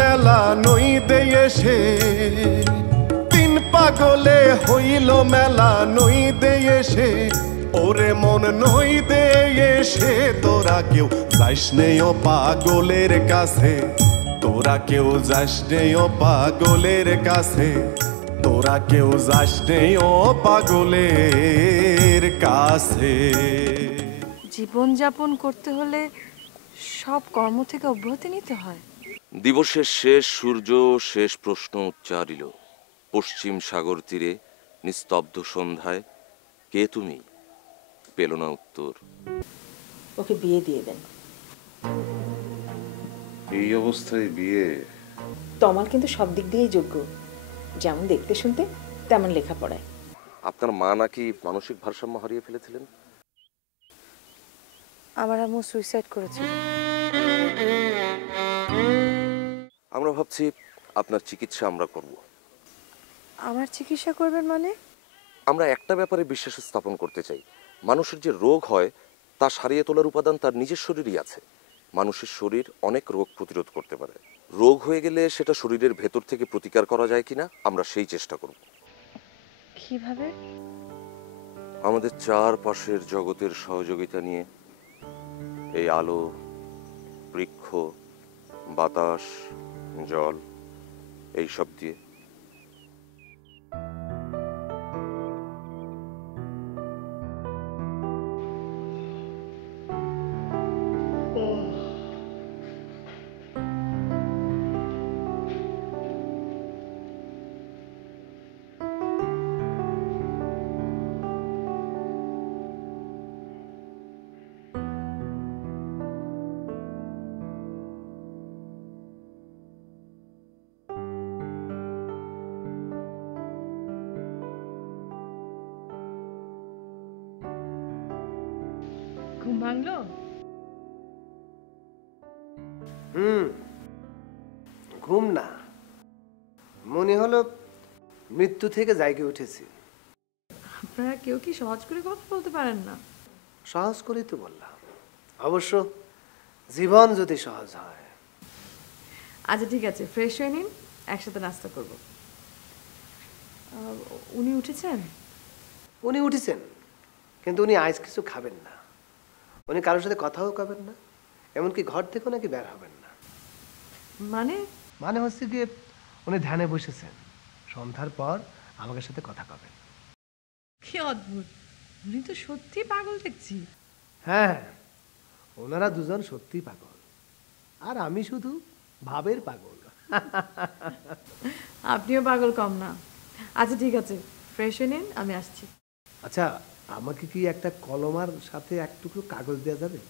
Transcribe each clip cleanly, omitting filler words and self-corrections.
মেলা নইতে এসে, তিন পাগলে হইল মেলা নইতে এসে, ওরে মন নইতে এসে তোরা কেউ যাস নেই ও পাগলের কাছে, তোরা কেউ যাস নেই ও পাগলের কাছে, তোরা কেউ যাস নেই ও পাগলের কাছে। জীবন যাপন করতে হলে সব কর্ম থেকে অব্যাহতি নিতে হয়। দিবসের শেষ সূর্য শেষ প্রশ্ন উচ্চারিল পশ্চিম সাগর তীরে নিস্তব্ধ সন্ধ্যায়। কে তুমি? পেল না উত্তর। ওকে বিয়ে দিয়ে দেন। এই অবস্থায় বিয়ে? তমাল কিন্তু সব দিক দিয়েই যোগ্য, যেমন দেখতে শুনতে তেমন লেখাপড়ায়। আপনার মা নাকি মানসিক ভারসাম্য হারিয়ে ফেলেছিলেন? আমার আম্মু সুইসাইড করেছে। আমরা ভাবছি আপনার চিকিৎসা আমরা করব। আমার চিকিৎসা করবেন মানে? আমরা একটা ব্যাপারে বিশ্বাস স্থাপন করতে চাই, মানুষের যে রোগ হয় তা সারিয়ে তোলার উপাদান তার নিজের শরীরই আছে। মানুষের শরীর অনেক রোগ প্রতিরোধ করতে পারে। রোগ হয়ে গেলে সেটা শরীরের ভেতর থেকে প্রতিকার করা যায় কিনা আমরা সেই চেষ্টা করব। কিভাবে? আমাদের চারপাশের জগতের সহযোগিতা নিয়ে, এই আলো, বৃক্ষ, বাতাস, জল, এই সব দিয়ে। ঘুম ভাঙলো? ঘুম না, মনে হলো মৃত্যু থেকে জায়গায় উঠেছি। আপনারা কেউ কি সহজ করে কথা বলতে পারেন না? সহজ করেই তো বললাম, অবশ্য জীবন যদি সহজ হয়। আচ্ছা ঠিক আছে, ফ্রেশ হয়ে নিন, একসাথে নাস্তা করব। উনি উঠেছেন? উনি উঠেছেন, কিন্তু উনি আজ কিছু খাবেন না। উনি কারোর সাথে কথাও কবেন না, এমনকি ঘর থেকেও নাকি বের হবেন না। মানে? মানে হচ্ছে গিয়ে উনি ধ্যানে বসেছেন, সন্ধ্যার পর আমাদের সাথে কথা কবেন। কি অদ্ভুত, উনি তো সত্যি পাগল দেখছি। হ্যাঁ, ওনারা দুজন সত্যি পাগল, আর আমি শুধু ভাবের পাগল। আপনিও পাগল কম না। আচ্ছা ঠিক আছে, ফ্রেশ হয়ে নিন, আমি আসছি। আচ্ছা, আমাকে কি একটা কলমার সাথে এক টুকরো কাগজ দেওয়া যাবে?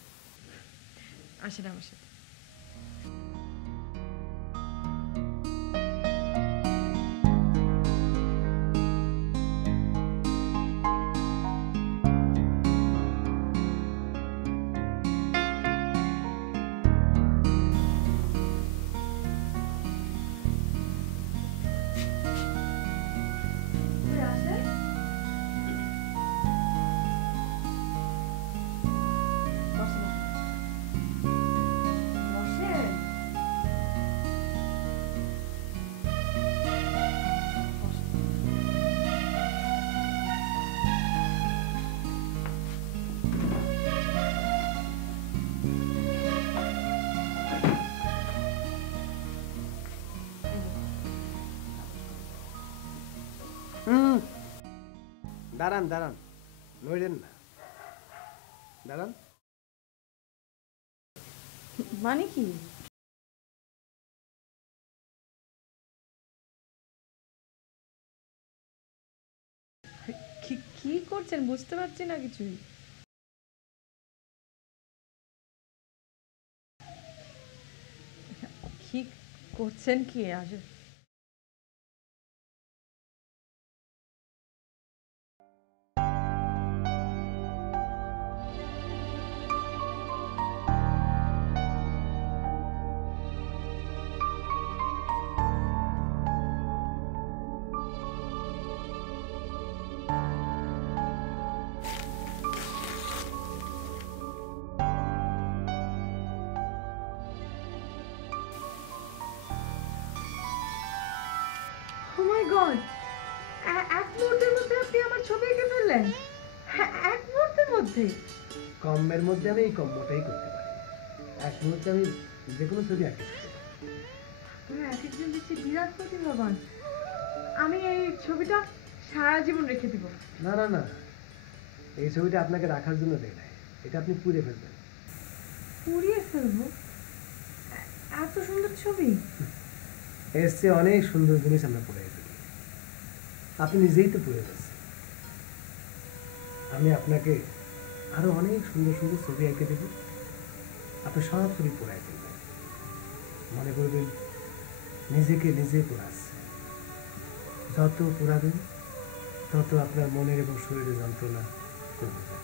আসেন আমার সাথে। দাঁড়ান দাঁড়ান, নড়েন না, দাঁড়ান। মানে কি? কি করছেন বুঝতে পারছি না কিছুই। কি করছেন কি আসলে? গড, এক মুহূর্তের মধ্যে আপনি আমার ছবি এঁকে ফেললেন। এক মুহূর্তের মধ্যে? কমের মধ্যে আমি এই কম্মটাই করতে পারি। এক মুহূর্তে আমি যে কোনো ছবি আঁকি দিতে পারি। আপনারা এক একজন দেখছি বিরাট প্রতিভাবান। আমি এই ছবিটা সারা জীবন রেখে দিব। না না না, এই ছবিটা আপনাকে রাখার জন্য দেয় নাই, এটা আপনি পুড়ে ফেলবেন। পুড়িয়ে ফেলবো? এত সুন্দর ছবি? এর চেয়ে অনেক সুন্দর জিনিস আমরা পড়ে ফেলি, আপনি নিজেই তো পড়ে ফেলছেন। আমি আপনাকে আরো অনেক সুন্দর সুন্দর ছবি এঁকে দেব, আপনি সব ছবি পড়াই ফেলবেন, মনে করবেন নিজেকে নিজে পড়াচ্ছে। যত পড়াবেন তত আপনার মনের এবং শরীরের যন্ত্রণা কমে যাবে।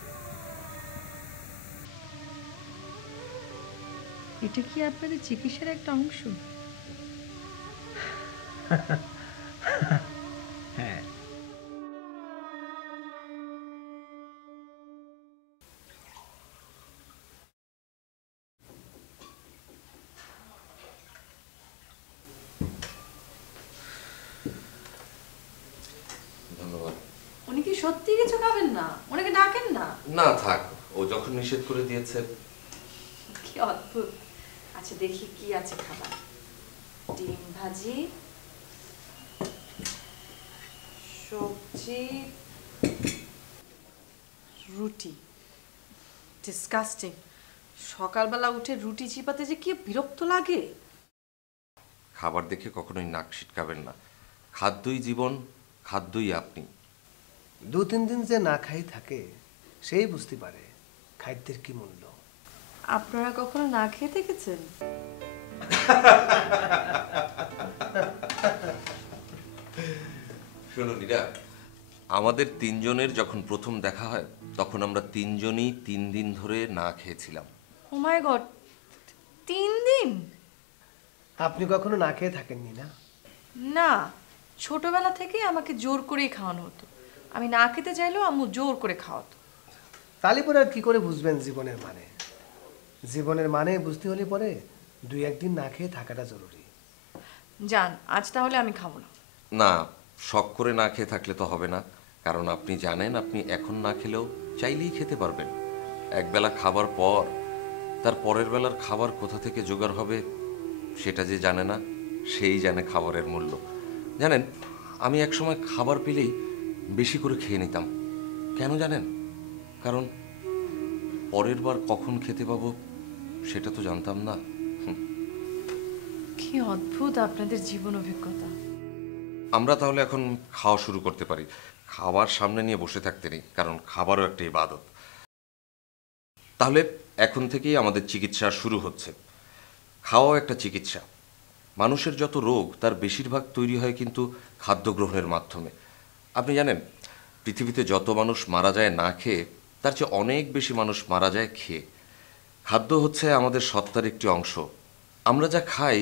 এটা কি আপনাদের চিকিৎসার একটা অংশ? হ্যাঁ। ধন্যবাদ। উনি কি সত্যি কিছু খাবেন না? ওনাকে ডাকেন না। না থাক, ও যখন নিষেধ করে দিয়েছে। কি অদ্ভুত। আচ্ছা দেখি কি আছে খাবার। ডিম ভাজি, সবজি, রুটি। ডিসকাস্টিং। সকালবেলা উঠে রুটি চিপাতে যে কি বিরক্ত লাগে। খাবার দেখে কখনোই নাক ছিটকাবেন না। খাদ্যই জীবন, খাদ্যই আপনি। 2-3 দিন যে না খাই থাকে সেই বুঝতে পারে খাদ্যের কি মূল্য। আপনারা কখনো না খেয়ে দেখেছেন? শোনো নীরা, আমাদের তিনজনের যখন প্রথম দেখা হয় তখন আমরা তিনজনই 3 দিন ধরে না খেয়েছিলাম। ও মাই গড, 3 দিন? আপনি কখনো না খেয়ে থাকেননি না? না, ছোটবেলা থেকেই আমাকে জোর করেই খাওয়ানো হতো। আমি না খেতে চাইলেও আম্মু জোর করে খাওয়াতো। তালি পরে আর কি করে বুঝবেন জীবনের মানে? জীবনের মানে বুঝতে হলে পরে 2-1 দিন না খেয়ে থাকাটা জরুরি। যান, আজ তাহলে আমি খাবো না। না, শখ করে না খেয়ে থাকলে তো হবে না, কারণ আপনি জানেন আপনি এখন না খেলেও চাইলেই খেতে পারবেন। একবেলা খাবার পর তার পরের বেলার খাবার কোথা থেকে জোগাড় হবে সেটা যে জানে না, সেই জানে খাবারের মূল্য। জানেন, আমি একসময় খাবার পেলেই বেশি করে খেয়ে নিতাম। কেন জানেন? কারণ পরের বার কখন খেতে পাবো সেটা তো জানতাম না। কি অদ্ভুত আপনাদের জীবন অভিজ্ঞতা। আমরা তাহলে এখন খাওয়া শুরু করতে পারি। খাবার সামনে নিয়ে বসে থাকতে নেই, কারণ খাবারও একটা ইবাদত। তাহলে এখন থেকেই আমাদের চিকিৎসা শুরু হচ্ছে। খাওয়াও একটা চিকিৎসা। মানুষের যত রোগ তার বেশিরভাগ তৈরি হয় কিন্তু খাদ্য গ্রহণের মাধ্যমে। আপনি জানেন, পৃথিবীতে যত মানুষ মারা যায় না খেয়ে তার চেয়ে অনেক বেশি মানুষ মারা যায় খেয়ে। খাদ্য হচ্ছে আমাদের সত্তার একটি অংশ। আমরা যা খাই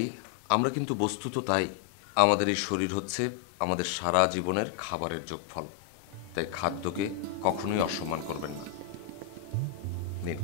আমরা কিন্তু বস্তুত তাই। আমাদের এই শরীর হচ্ছে আমাদের সারা জীবনের খাবারের যোগফল। তাই খাদ্যকে কখনোই অসম্মান করবেন না। নিন।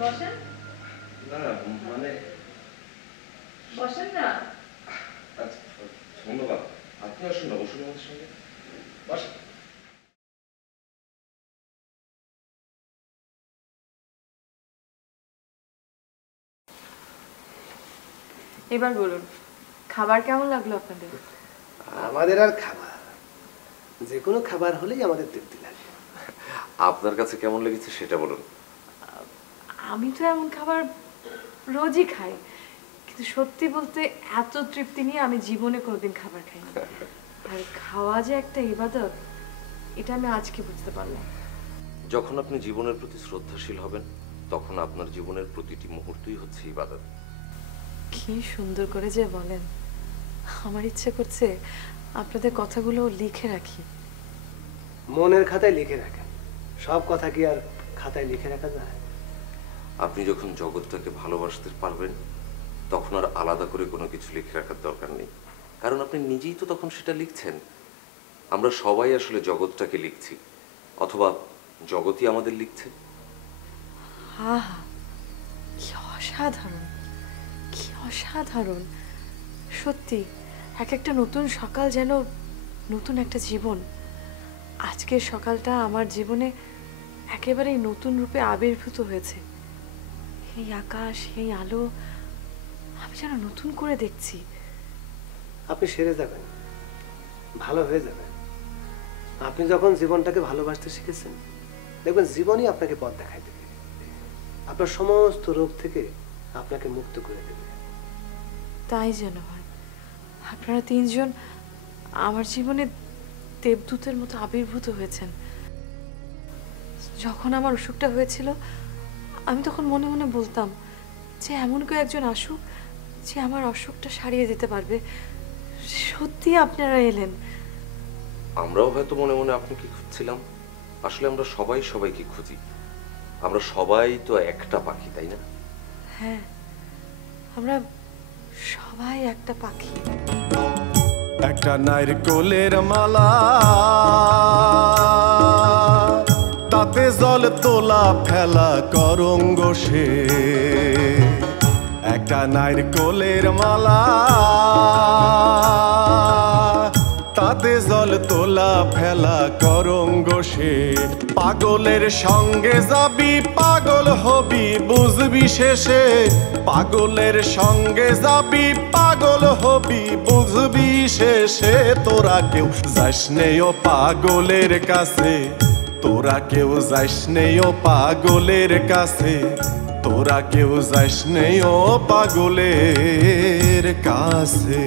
বসেন না মানে বসেন না। আচ্ছা ধন্যবাদ, আপনি আসুন না, বসুন আমাদের সঙ্গে, বসেন। এবার বলুন, খাবার কেমন লাগলো আপনাদের? আমাদের আর খাবার, যে কোনো খাবার হলেই আমাদের তৃপ্তি লাগে। আপনার কাছে কেমন লেগেছে সেটা বলুন। আমি তো এমন খাবার রোজই খাই, কিন্তু সত্যি বলতে এত তৃপ্তি নিয়ে আমি জীবনে কোনোদিন খাবার খাইনি। আর খাওয়া যে একটা ইবাদত, এটা আমি আজকে বুঝতে পারলাম। যখন আপনি জীবনের প্রতি শ্রদ্ধাশীল হবেন, তখন আপনার জীবনের প্রতিটি মুহূর্তই হচ্ছে ইবাদত। কি সুন্দর করে যে বলেন, আমার ইচ্ছে করছে আপনাদের কথাগুলো লিখে রাখি। মনের খাতায় লিখে রাখেন, সব কথা কি আর খাতায় লিখে রাখা যায়? আপনি যখন জগৎটাকে ভালোবাসতে পারবেন, তখন আর আলাদা করে কোনো কিছু লিখে রাখার দরকার নেই, কারণ আপনি নিজেই তো তখন সেটা লিখছেন। আমরা সবাই আসলে জগৎটাকে লিখছি, অথবা জগৎই আমাদের লিখছে। আহা, কি অসাধারণ, কি অসাধারণ। সত্যি এক একটা নতুন সকাল যেন নতুন একটা জীবন। আজকের সকালটা আমার জীবনে একেবারেই নতুন রূপে আবির্ভূত হয়েছে। এই আকাশ, এই আলো, আমি যেন নতুন করে দেখছি। আপনি সেরে যাবেন, ভালো হয়ে যাবেন। আপনি যখন জীবনটাকে ভালোবাসতে শিখেছেন, দেখবেন জীবনই আপনাকে পথ দেখাই দেবে, আপনার সমস্ত রোগ থেকে আপনাকে মুক্ত করে দেবে। তাই যেন হয়। আপনারা তিনজন আমার জীবনে দেবদূতের মতো আবির্ভূত হয়েছেন। যখন আমার অসুখটা হয়েছিল, আমি তখন মনে মনে বলতাম যে এমন কেউ একজন আসুক যে আমার অসুখটা সারিয়ে দিতে পারবে। সত্যি আপনারা এলেন। আমরাও হয়তো মনে মনে আপনি কি খুঁজছিলাম, আসলে আমরা সবাই সবাইকে খুঁজি। আমরা সবাই তো একটা পাখি, তাই না? হ্যাঁ, আমরা সবাই একটা পাখি। একটা নারকোলের মালা, তাতে জল তোলা ফেলা করঙ্গ সে। একটা নারকোলের মালা, তাতে জল তোলা ফেলা করঙ্গ সে। পাগলের সঙ্গে যাবি, পাগল হবি, বুঝবি শেষে। পাগলের সঙ্গে যাবি, পাগল হবি, বুঝবি শেষে। তোরা কেউ যাস নেই ও পাগলের কাছে, তোরা কেউ যাস নেই ও পাগলের কাছে, তোরা কেউ যাস নেই ও পাগলের কাছে।